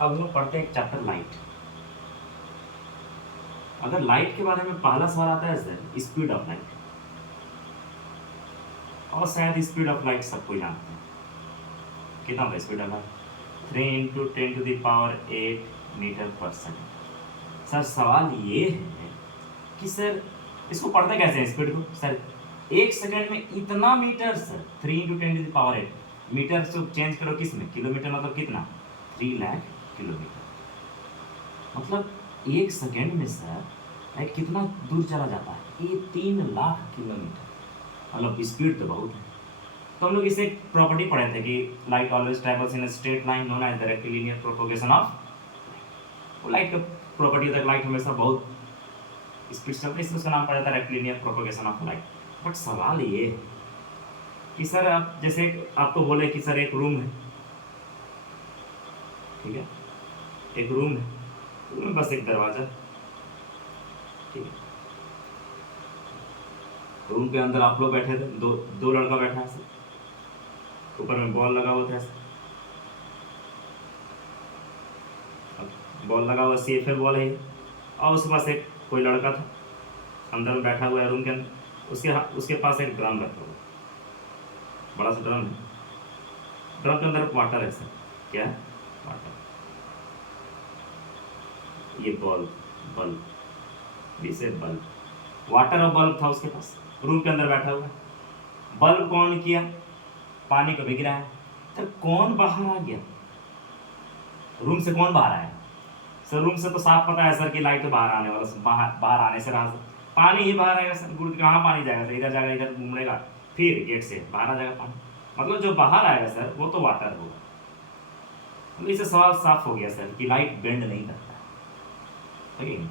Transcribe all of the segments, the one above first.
अब हम लोग पढ़ते हैं एक चैप्टर लाइट। अगर लाइट के बारे में पहला सवाल आता है सर, स्पीड ऑफ लाइट, और शायद स्पीड ऑफ लाइट सबको जानते हैं। कितना होगा स्पीड ऑफ लाइट? 3 × 10⁸ मीटर पर सेकेंड। सर सवाल ये है कि सर इसको पढ़ते कैसे हैं स्पीड को? सर 1 सेकंड में इतना मीटर सर, 3 × 10⁸ मीटर से चेंज करो किस में? किलोमीटर। मतलब कितना? 3 लाख किलोमीटर। मतलब 1 सेकंड में सर लाइट कितना दूर चला जाता है? ये 3 लाख किलोमीटर। मतलब स्पीड तो बहुत है। तो हम लोग इसे एक प्रॉपर्टी पढ़े थे कि light always travels in a straight line known as the rectilinear propagation of. वो लाइट का प्रॉपर्टी होता है, लाइट हमेशा बहुत स्पीड से चलता है, इसलिए उसका नाम पड़ा था rectilinear propagation of light. But सवाल ये है कि सर आप जैसे आपको बोले कि सर एक रूम है, ठीक है, एक रूम है, रूम में बस एक दरवाजा, ठीक है, रूम के अंदर आप लोग बैठे थे, दो लड़का बैठा है सर, ऊपर में बॉल लगा हुआ था, बॉल लगा हुआ CFL बॉल है, और उसके पास एक कोई लड़का था अंदर में बैठा हुआ है रूम के अंदर, उसके पास एक ड्रम रखा हुआ, बड़ा सा ड्रम है, ड्रम के अंदर वाटर है सर। क्या है? वाटर। ये बल्ब, इसे बल्ब, वाटर और बल्ब था उसके पास, रूम के अंदर बैठा हुआ। बल्ब कौन किया? पानी को भिग रहा है। तो कौन बाहर आ गया? रूम से कौन बाहर आया? सर रूम से तो साफ पता है सर कि लाइट तो बाहर आने वाला, बाहर आने से रहा सर, पानी ही बाहर आएगा सर। गुड़ कहाँ पानी जाएगा सर? इधर जाएगा, इधर घूमेगा, फिर गेट से बाहर आ जाएगा पानी। मतलब जो बाहर आएगा सर वो तो वाटर होगा। मतलब इससे सवाल साफ हो गया सर कि लाइट बेंड नहीं करता है, ठीक है।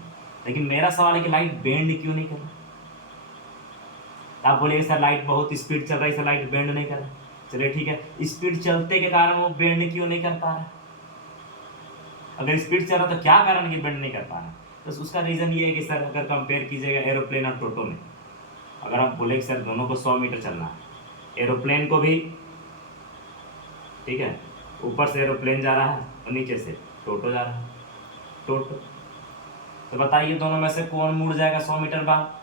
लेकिन मेरा सवाल है कि लाइट बेंड क्यों नहीं कर रहा? आप बोलेंगे सर लाइट बहुत स्पीड चल रहा है, इससे लाइट बेंड नहीं कर रहा। चलिए ठीक है, स्पीड चलते के कारण वो बेंड क्यों नहीं कर पा रहा? अगर स्पीड चल रहा तो क्या कारण कि बेंड नहीं कर पा रहा? तो उसका रीजन ये है कि सर अगर कंपेयर कीजिएगा एरोप्लेन और टोटो में, अगर आप बोले कि सर दोनों को 100 मीटर चलना है, एरोप्लेन को भी, ठीक है, ऊपर से एरोप्लेन जा रहा है और नीचे से टोटो जा रहा है, टोटो। तो बताइए दोनों में से कौन मुड़ जाएगा 100 मीटर बाद?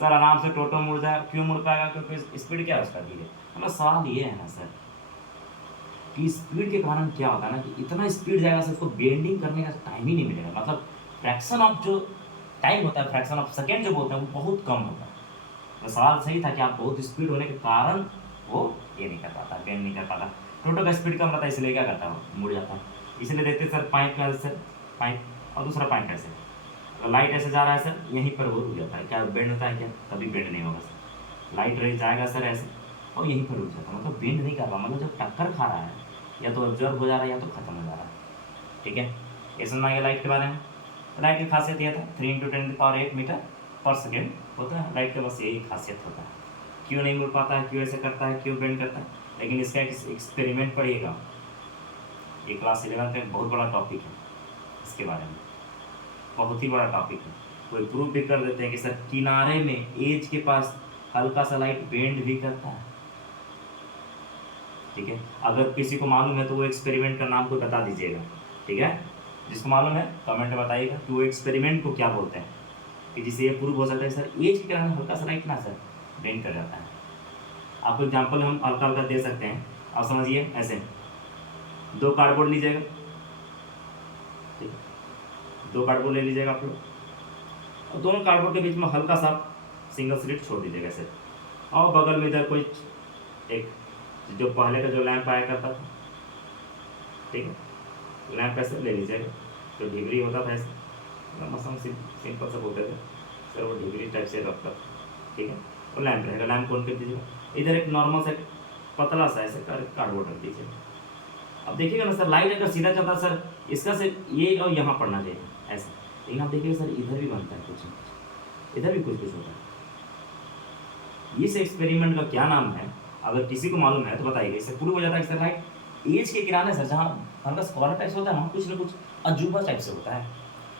सर आराम से टोटो मुड़ जाएगा। क्यों मुड़ पाएगा? क्योंकि स्पीड क्या है उसका, धीरे। मतलब सवाल ये है ना सर कि स्पीड के कारण क्या होता है ना कि इतना स्पीड जाएगा सर, उसको बेंडिंग करने का टाइम ही नहीं मिलेगा। मतलब फ्रैक्शन ऑफ जो टाइम होता है, फ्रैक्शन ऑफ सेकेंड जो बोलते हैं, वो बहुत कम होता है। तो सवाल सही था कि आप बहुत स्पीड होने के कारण वो ये नहीं कर पाता, बेंड नहीं कर पाता। टोटो का स्पीड कम रहता है, इसलिए क्या करता है, मुड़ जाता है। इसलिए देखते सर पाइप का सर, पाइप और दूसरा पाइप कैसे, लाइट ऐसे जा रहा है सर, यहीं पर वो रुक जाता है। क्या बेंड होता है? क्या कभी बेंड नहीं होगा सर। लाइट रे जाएगा सर ऐसे और यहीं पर रुक जाता है, मतलब बेंड नहीं कर रहा। मतलब जब टक्कर खा रहा है या तो ऑब्जर्व हो जा रहा है या तो खत्म हो जा रहा है, ठीक है। ये समझ आ गया लाइट के बारे में। तो लाइट की खासियत यह था 3 × 10⁸ मीटर पर सेकेंड होता है लाइट का, बस यही खासियत होता है। क्यों नहीं मुड़ पाता है, क्यों ऐसे करता है, क्यों बेंड करता है। लेकिन इसका एक एक्सपेरिमेंट पढ़िएगा, ये क्लास 11 का बहुत बड़ा टॉपिक है, इसके बारे में बहुत ही बड़ा टॉपिक है। कोई प्रूफ भी कर देते हैं कि सर किनारे में एज के पास हल्का सा लाइट बेंड भी करता है, ठीक है। अगर किसी को मालूम है तो वो एक्सपेरिमेंट का नाम कोई बता दीजिएगा, ठीक है। जिसको मालूम है कमेंट में बताइएगा कि वो एक्सपेरिमेंट को क्या बोलते हैं, कि जिससे ये प्रूव हो सकता है सर एज के कारण हल्का सा लाइट ना सर बेंड कर जाता है। आपको एग्जाम्पल हम हल्का हल्का दे सकते हैं। आप समझिए ऐसे 2 कार्डबोर्ड लीजिएगा, ठीक, 2 कार्डबोर्ड ले लीजिएगा आप लोग, और दोनों कार्डबोर्ड के बीच में हल्का सा सिंगल स्लिट छोड़ दीजिएगा ऐसे, और बगल में इधर कोई एक जो पहले का जो लैंप आया करता था, ठीक है, लैंप ऐसे ले लीजिएगा, जो ढिगरी होता था ऐसे, मसम सिंपल सा बोलते थे सर, वो ढिगरी टाइप से रखता था, ठीक है। वो लैंप रहेगा, लैंप कौन कर दीजिएगा, इधर एक नॉर्मल से पतला सा ऐसे कार्डबोर्ड रख दीजिएगा। अब देखिएगा ना सर लाइट अगर सीधा चलता सर, इसका से ये और यहाँ पड़ना चाहिए ऐसे, लेकिन आप देखिएगा सर इधर भी बनता है कुछ, इधर भी कुछ होता है। इस एक्सपेरिमेंट का क्या नाम है? अगर किसी को मालूम है तो बताइएगा। इससे प्रूव हो जाता है कि सर लाइट एज के किराने सर जहाँ हल्का स्क्वायर टाइप से होता है, वहाँ कुछ ना कुछ अजूबा टाइप से होता है।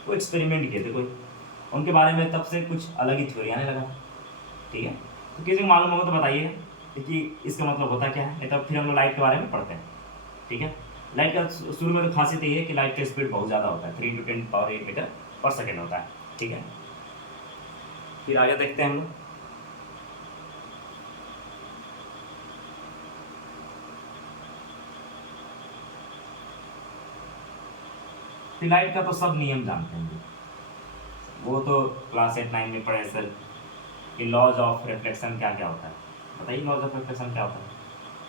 वो एक्सपेरिमेंट किए थे कोई, उनके बारे में तब से कुछ अलग ही थ्योरी आने लगा, ठीक है। तो किसी को मालूम होगा तो बताइए कि इसका मतलब होता क्या है, नहीं तो फिर हम लोग लाइट के बारे में पढ़ते हैं, ठीक है। लाइट का शुरू में तो खासियत ये है कि लाइट का स्पीड बहुत ज़्यादा होता है, 3 × 10⁸ मीटर पर सेकेंड होता है, ठीक है। फिर आगे देखते हैं हम लोग। फिर लाइट का तो सब नियम जानते हैं, वो तो क्लास 8-9 में पढ़े सर कि लॉज ऑफ रिफ्लेक्शन क्या क्या होता है। बताइए लॉज ऑफ रिफ्लेक्शन क्या होता है।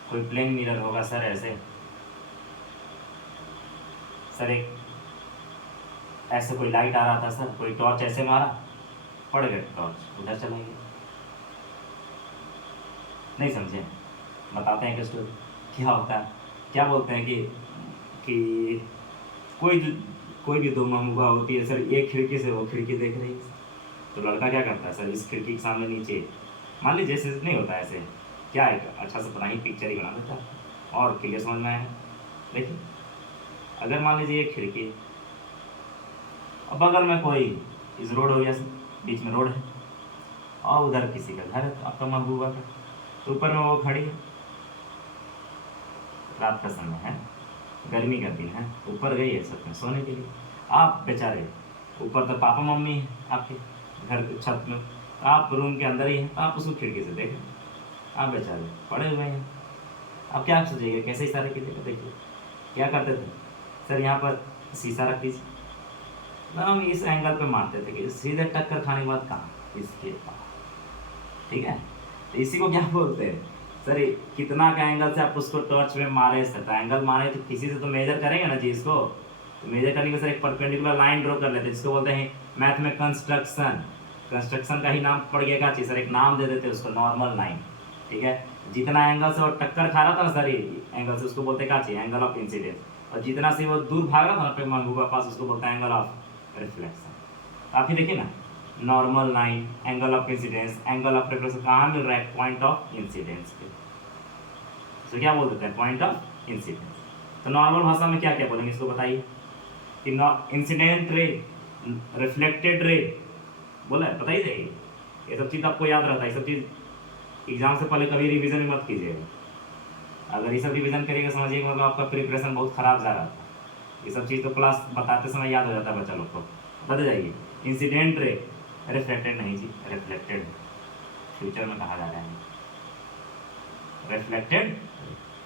कोई प्लेन मिरर होगा सर, ऐसे सर एक ऐसे कोई लाइट आ रहा था सर, कोई टॉर्च ऐसे मारा, पड़ गया टॉर्च, उधर चला गया। नहीं समझे, बताते हैं कि स्टोरी क्या होता है। क्या बोलते हैं कि कोई भी दो महबूबा होती है सर, एक खिड़की से वो खिड़की देख रही है, तो लड़का क्या करता है सर, इस खिड़की के सामने नीचे मान लीजिए जैसे नहीं होता है ऐसे, क्या है अच्छा से बना ही पिक्चर ही बना देता है और क्लियर समझ में आया। देखिए अगर मान लीजिए एक खिड़की और बगल में कोई इस रोड हो गया सर, बीच में रोड है और उधर किसी का घर है आपका महबूबा का, तो ऊपर में वो खड़ी है, रात का समय है, गर्मी का दिन है, ऊपर गई है सब में सोने के लिए। आप बेचारे ऊपर तो पापा मम्मी है आपके घर के छत में, आप रूम के अंदर ही हैं, आप उसको खिड़की से देखें, आप बेचारे पड़े हुए हैं। आप क्या सोचिएगा, कैसे इशारे कीजिएगा। देखिए क्या करते थे सर, यहाँ पर शीशा रख दीजिए ना, हम इस एंगल पे मारते थे कि सीधे टक्कर खाने के बाद कहाँ, इसके पास, ठीक है। तो इसी को क्या बोलते हैं सर, कितना का एंगल से आप उसको टॉर्च में मारे सर, तो एंगल मारे तो किसी से तो मेजर करेंगे ना जी इसको, तो मेजर करने के सर एक परपेंडिकुलर लाइन ड्रॉ कर लेते हैं, जिसको बोलते हैं मैथ में कंस्ट्रक्शन। कंस्ट्रक्शन का ही नाम पड़ गया क्या चीज़ सर, एक नाम दे देते हैं उसको, नॉर्मल लाइन, ठीक है। जितना एंगल से वो टक्कर खा रहा था ना सर, ये एंगल से, उसको बोलते क्या चाहिए, एंगल ऑफ इंसिडेंस। और जितना से वो दूर भाग रहा था ना अपने महबूबा पास, उसको बोलते हैं एंगल ऑफ रिफ्लेक्शन। आप ही देखिए ना, normal line, angle of incidence, angle of reflection कहाँ मिल रहा है, पॉइंट ऑफ इंसिडेंस पे, तो क्या बोल देते हैं, पॉइंट ऑफ इंसिडेंस। तो नॉर्मल भाषा में क्या क्या बोलेंगे इसको बताइए, कि इंसिडेंट रे, रिफ्लेक्टेड रे, बोला है बताइए। देखिए ये सब चीज़ आपको याद रहता है, ये सब चीज़ एग्जाम से पहले कभी रिवीजन मत कीजिएगा। अगर ये सब रिवीजन करिएगा समझिएगा मतलब आपका प्रिपरेशन बहुत खराब जा रहा था। ये सब चीज़ तो क्लास बताते समय याद हो जाता है बच्चा लोग को। बता जाइए, इंसिडेंट रे, रिफ्लेक्टेड नहीं जी, रिफ्लेक्टेड फ्यूचर में कहा जा रहा है, reflected,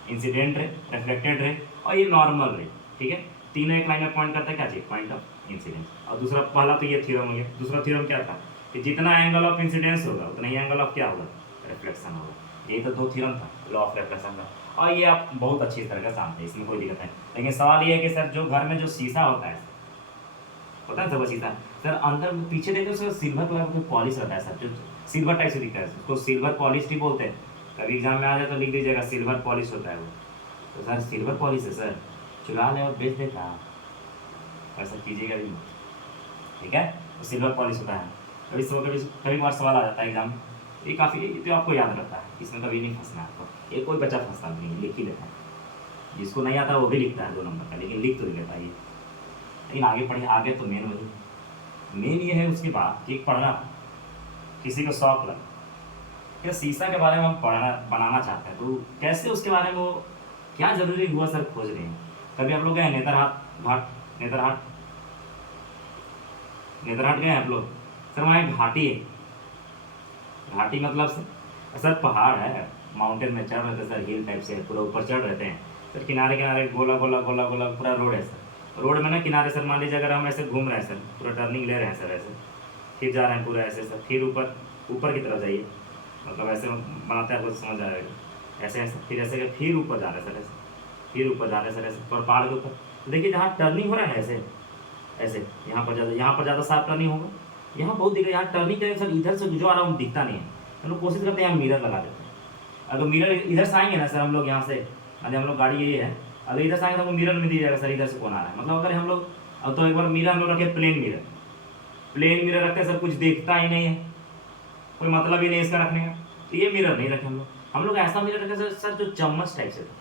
incident ray, reflected ray और ये नॉर्मल रे, ठीक है। तीनों एक लाइन में पॉइंट करता है क्या चाहिए, पॉइंट ऑफ इंसिडेंस। और दूसरा, पहला तो ये थ्योरम हो गया, दूसरा थ्योरम क्या था कि जितना एंगल ऑफ इंसिडेंस होगा उतना ही एंगल ऑफ क्या होगा, रिफ्लेक्शन होगा। यही तो दो थ्योरम था लॉ ऑफ रिफ्लेक्शन का, और ये आप बहुत अच्छी तरह से जानते हैं, इसमें कोई दिक्कत नहीं। लेकिन सवाल ये है कि सर जो घर में जो शीशा होता है, पता है सब शीशा सर, अंदर पीछे देखते हो सर सिल्वर कलर का पॉलिश रहता है सर, जो सिल्वर टाइप से दिखता है, उसको सिल्वर पॉलिश ही बोलते हैं। कभी एग्जाम में आ जाए तो लिख दीजिएगा सिल्वर पॉलिश होता है वो। तो सर सिल्वर पॉलिश है सर, चुरा ले और बेच देता, ऐसा कीजिएगा भी, ठीक है। तो सिल्वर पॉलिश होता है। कभी बार सवाल आ जाता है एग्जाम में, ये काफ़ी तो आपको याद रहता है, इसमें कभी नहीं फंसना है आपको। ये कोई बच्चा फंसता नहीं, लिख ही लेता है, जिसको नहीं आता वो भी लिखता है 2 नंबर का, लेकिन लिख तो लेता है ये। लेकिन आगे पढ़े, आगे तो मेन ये है उसके बाद कि पढ़ना, किसी को शौक लगा क्या शीशा के बारे में हम पढ़ना बनाना चाहते हैं, तो कैसे उसके बारे में वो क्या जरूरी हुआ सर खोज रहे हैं। कभी आप लोग गए नेतरहाट गए आप लोग सर, वहाँ एक घाटी है, घाटी मतलब सर पहाड़ है, माउंटेन में चढ़ रहे थे सर, हिल टाइप से पूरा ऊपर चढ़ रहते हैं सर, किनारे किनारे गोला गोला गोला गोला पूरा रोड है सर। रोड में ना किनारे सर मान लीजिए अगर हम ऐसे घूम रहे हैं सर, पूरा टर्निंग ले रहे हैं सर, ऐसे फिर जा रहे हैं पूरा ऐसे सर, फिर ऊपर की तरफ जाइए, मतलब ऐसे बनाते हैं, आपको समझ आएगा, ऐसे ऐसे फिर ऐसे फिर ऊपर जा रहे हैं सर, ऐसे फिर ऊपर जा रहे हैं सर, ऐसे पर पहाड़ के ऊपर। तो देखिए जहाँ टर्निंग हो रहा है ना ऐसे ऐसे, यहाँ पर ज़्यादा शार्प टर्निंग होगा, यहाँ बहुत दिख रहा है, यहाँ टर्निंग करें सर, इधर से जो आ रहा है दिखता नहीं है। हम लोग कोशिश करते हैं यहाँ मिरर लगा देते हैं। अगर मिरर इधर से आएंगे ना सर, हम लोग यहाँ से, अरे हम लोग गाड़ी ये है, अगर इधर से आएंगे तो हमको मिरर में दीजिएगा सर इधर से कौन आ रहा है, मतलब अगर हम लोग अब तो एक बार मिरर हम लोग रखे प्लेन मिरर रखते हैं सर, कुछ देखता ही नहीं है, कोई मतलब ही नहीं इसका रखने का, तो ये मिरर नहीं रखे हम लोग ऐसा मिरर रखे सर जो चम्मच टाइप से था,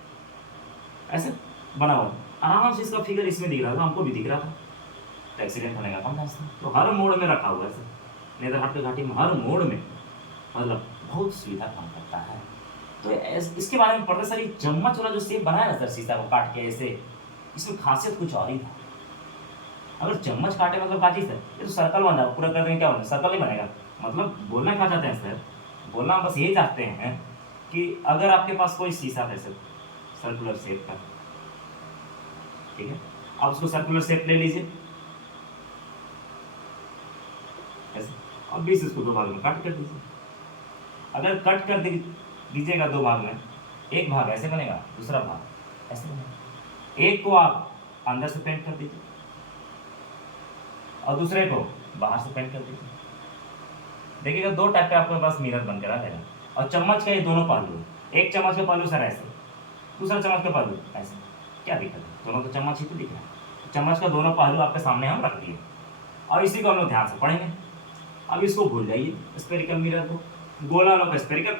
ऐसे बना हुआ, आराम से इसका फिगर इसमें दिख रहा था, हमको भी दिख रहा था, एक्सीडेंट होने का कौन था। तो हर मोड़ में रखा हुआ है सर नेतरहाट की घाटी में, हर मोड़ में, मतलब बहुत सुविधा काम करता है। तो इसके बारे में पढ़ते सर, ये चम्मच वाला जो शेप बनाया ना सर शीशा को काट के ऐसे, इसमें खासियत कुछ और ही था। अगर चम्मच काटे मतलब क्या चीज़ है, ये तो सर्कल बन रहा है, पूरा कर देंगे क्या बनेगा, सर्कल ही बनेगा। मतलब बोलना क्या चाहते हैं सर, बोलना बस यही चाहते हैं कि अगर आपके पास कोई शीशा है सर सर्कुलर शेप का, ठीक है, आप उसको सर्कुलर शेप ले लीजिए ऐसे, और 20 इसको 2 भाग में कट कर दीजिए। अगर कट कर दीजिएगा 2 भाग में, एक भाग ऐसे बनेगा, दूसरा भाग ऐसे बनेगा। एक को आप अंदर से पेंट कर दीजिए और दूसरे को बाहर से पेंट कर दीजिए। देखिएगा 2 टाइप के आपके पास मिरर बनकर आ जाएगा। और चम्मच का ये दोनों पहलू है, एक चम्मच का पहलू सर ऐसे, दूसरा चम्मच का पहलू ऐसे, क्या दिक्कत है, दोनों तो चम्मच ही तो दिख रहा है। चम्मच का दोनों पहलू आपके सामने हम रख दिए और इसी को हम लोग ध्यान से पढ़ेंगे। अब इसको भूल जाइए, स्पेरिकल मिरर को, गोला लोग स्पेरिकल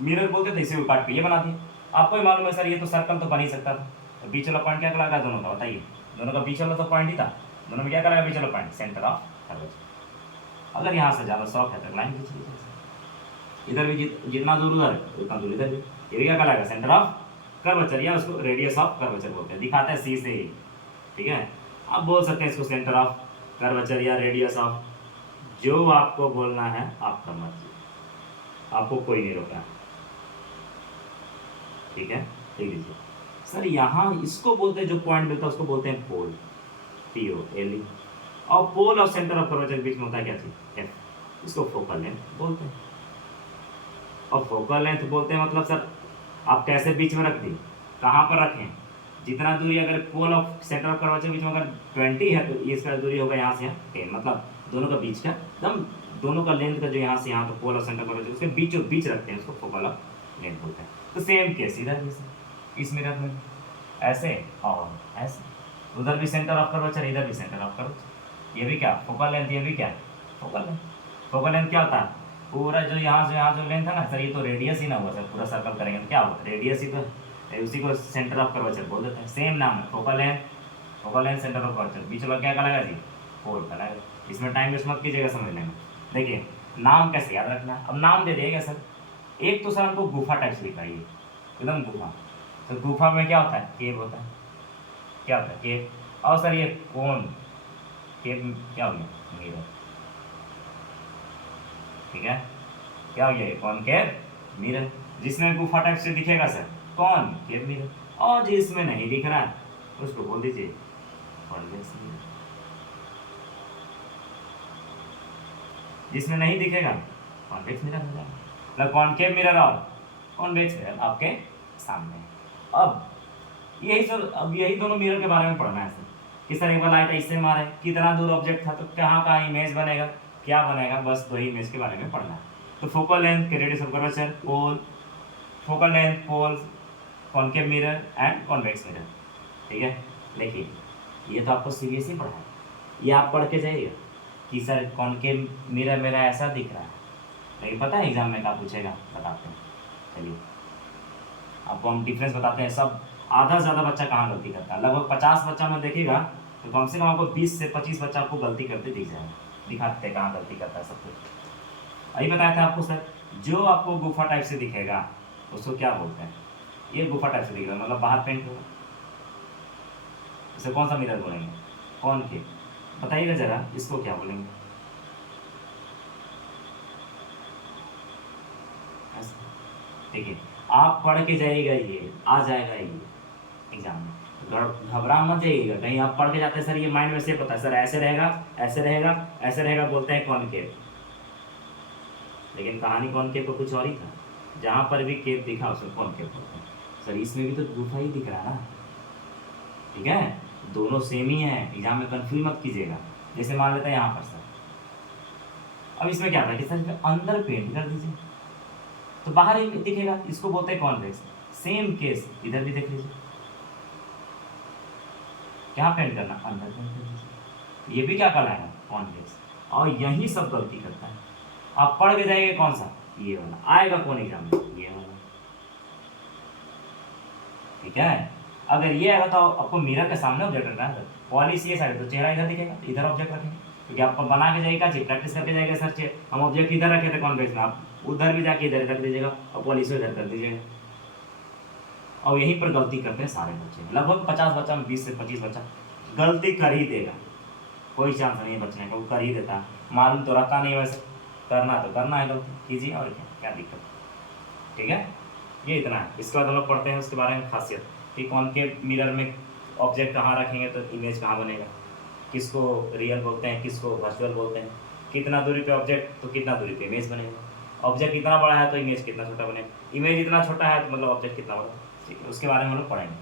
मिरर बोलते थे, इसे काट के ये बना दिए। आपको ही मालूम है सर ये तो सर्कल तो बन ही सकता था, तो बीच वाला पॉइंट क्या कहलाएगा दोनों का, बताइए। दोनों का बीच वाला तो पॉइंट ही था, दोनों में क्या कहलाएगा बीच वाला पॉइंट, सेंटर ऑफ कर्वेचर। अगर यहाँ से ज़्यादा शौक है तो लाइन खींच लीजिए, इधर भी जितना दूर उधर उतना दूर इधर भी, ये भी क्या कहलाएगा सेंटर ऑफ कर्वेचर, या उसको रेडियस ऑफ कर्वेचर बोलते हैं, दिखाते हैं सी से ही, ठीक है। आप बोल सकते हैं इसको सेंटर ऑफ कर्वेचर या रेडियस ऑफ, जो आपको बोलना है आप समझिए, आपको कोई नहीं रोका, ठीक है। लिख लीजिए सर, यहाँ इसको बोलते हैं, जो पॉइंट मिलता है उसको बोलते हैं पोल, POLE। और पोल और सेंटर ऑफ कर्वेचर के बीच में होता है क्या चीज, F, इसको फोकल लेंथ बोलते हैं। और फोकल लेंथ बोलते हैं मतलब सर आप कैसे बीच में रख दी, कहाँ पर रखें, जितना दूरी, अगर पोल और सेंटर ऑफ कर्वेचर के बीच में अगर 20 है तो इसका दूरी होगा यहाँ से 10, मतलब दोनों का बीच का एकदम, दोनों का लेंथ का जो यहाँ से यहाँ तो पोल और सेंटर कर्वेचर उसके बीचों बीच रखते हैं, उसको फोकल ऑफ लेंथ बोलते हैं। तो सेम केस इधर जैसे इस मिरर में ऐसे और ऐसे, उधर भी सेंटर ऑफ कर्वेचर, इधर भी सेंटर ऑफ कर्वेचर, ये भी क्या फोकल लेंथ, ये भी क्या फोकल लेंथ। फोकल लेंथ क्या होता है, पूरा जो यहाँ जो लेंथ है ना सर, ये तो रेडियस ही ना हुआ सर, पूरा सर्कल करेंगे तो क्या होगा, रेडियस ही तो है, उसी को सेंटर ऑफ कर्वेचर बोल देते हैं। सेम नाम है, focal length centre of curvature, बीच वाला क्या कहलाएगा जी, पोल कहलाएगा। इसमें टाइम वेस्ट मत कीजिएगा समझने में। देखिए नाम कैसे याद रखना है, अब नाम दे देगा सर, एक तो सर हमको गुफा टाइप से दिखाइए, एकदम गुफा, तो गुफा में क्या होता है, केव होता है, क्या होता है केव। और सर ये कौन केव क्या हो गया, मिरर, ठीक है, क्या हो गया कौन केव मिरर, जिसमें गुफा टाइप से दिखेगा सर कौन केव मिरर, और जिसमें नहीं दिख रहा है उसको बोल दीजिए कॉन्वेक्स मिरर, जिसमें नहीं दिखेगा कॉन्वेक्स मिरर हो जाएगा। मतलब कॉनकेव मिरर और कॉन्वेक्स मिरर आपके सामने है। अब यही दोनों मिरर के बारे में पढ़ना है सर, कि सर एक बार लाइट ऐसे मारे, कितना दूर ऑब्जेक्ट था तो कहाँ कहाँ इमेज बनेगा, क्या बनेगा, बस दो ही इमेज के बारे में पढ़ना है। तो फोकल लेंथ के radius of curvature pole, focal length pole, concave mirror and convex mirror, ठीक है। देखिए ये तो आपको सीरियसली पढ़ा है, ये आप पढ़ के जाइएगा कि सर कॉनकेव मिरर मेरा ऐसा दिख रहा है, लेकिन पता है एग्जाम में क्या पूछेगा, बताते हैं। चलिए आपको हम डिफरेंस बताते हैं। सब आधा से ज़्यादा बच्चा कहाँ गलती करता है, लगभग 50 बच्चा में देखिएगा तो कम से कम आपको 20 से 25 बच्चा आपको गलती करते दिख जाएगा, दिखाते हैं कहाँ गलती करता है सब कुछ। अभी बताया था आपको सर, जो आपको गुफा टाइप से दिखेगा उसको क्या बोलते हैं, ये गुफा टाइप से दिख रहा है मतलब बाहर पेंट होगा, इसे कौन सा मिरर बोलेंगे, कौन के, बताइएगा जरा इसको क्या बोलेंगे। देखिए आप पढ़ के जाइएगा, ये आ जाएगा ये एग्जाम में, घबरा मत जाइएगा कहीं आप पढ़ के जाते हैं सर ये माइंड में से पता है सर ऐसे रहेगा ऐसे रहेगा ऐसे रहेगा, बोलते हैं कॉनकेव, लेकिन कहानी कॉनकेव को कुछ और ही था, जहाँ पर भी केव दिखा उसको कॉनकेव बोलते हैं। सर इसमें भी तो गुफा ही दिख रहा है ना, ठीक है, दोनों सेम ही है, एग्जाम में कंफ्यूज मत कीजिएगा। जैसे मान लेते हैं यहाँ पर सर, अब इसमें क्या था कि सर अंदर पेंट कर दीजिए तो बाहर ही दिखेगा, इसको बोलते हैं कॉन्वेक्स। सेम केस इधर भी देख लीजिए, क्या पेंट करना, अंदर पेंट कर दीजिए, ये भी क्या कहलाएगा कॉन्वेक्स। और यही सब गलती करता है, आप पढ़ के जाइए कौन सा, ये वाला आएगा कौन एग्जाम में, ये वाला, ठीक है। अगर ये आएगा तो आपको मिरर के सामने ऑब्जेक्ट रखना है, पॉलिसी ये साइड तो चेहरा इधर दिखेगा, इधर ऑब्जेक्ट रखेंगे, क्योंकि आप बना के जाइएगा जी, प्रैक्टिस करके जाएगा सर, हम ऑब्जेक्ट इधर रखे थे कॉन्वेक्स में, आप उधर भी जाके इधर रख दीजिएगा और पॉलिसी इधर कर दीजिएगा, और यहीं पर गलती करते हैं सारे बच्चे, लगभग 50 बच्चा में 20 से 25 बच्चा गलती कर ही देगा, कोई चांस नहीं है बचने का, वो कर ही देता है। मालूम तो रहता नहीं, वैसे करना तो करना है, गलती कीजिए और क्या दिक्कत। ठीक है, ये इतना है। इसके बाद हम लोग पढ़ते हैं उसके बारे में खासियत कि कॉनकेव मिरर में ऑब्जेक्ट कहाँ रखेंगे तो इमेज कहाँ बनेगा, किसको रियल बोलते हैं, किसको वर्चुअल बोलते हैं, कितना दूरी पे ऑब्जेक्ट तो कितना दूरी पे इमेज बनेगा, ऑब्जेक्ट इतना बड़ा है तो इमेज कितना छोटा बनेगा, इमेज इतना छोटा है तो मतलब ऑब्जेक्ट कितना बड़ा। ठीक है, उसके बारे में हम लोग पढ़ेंगे।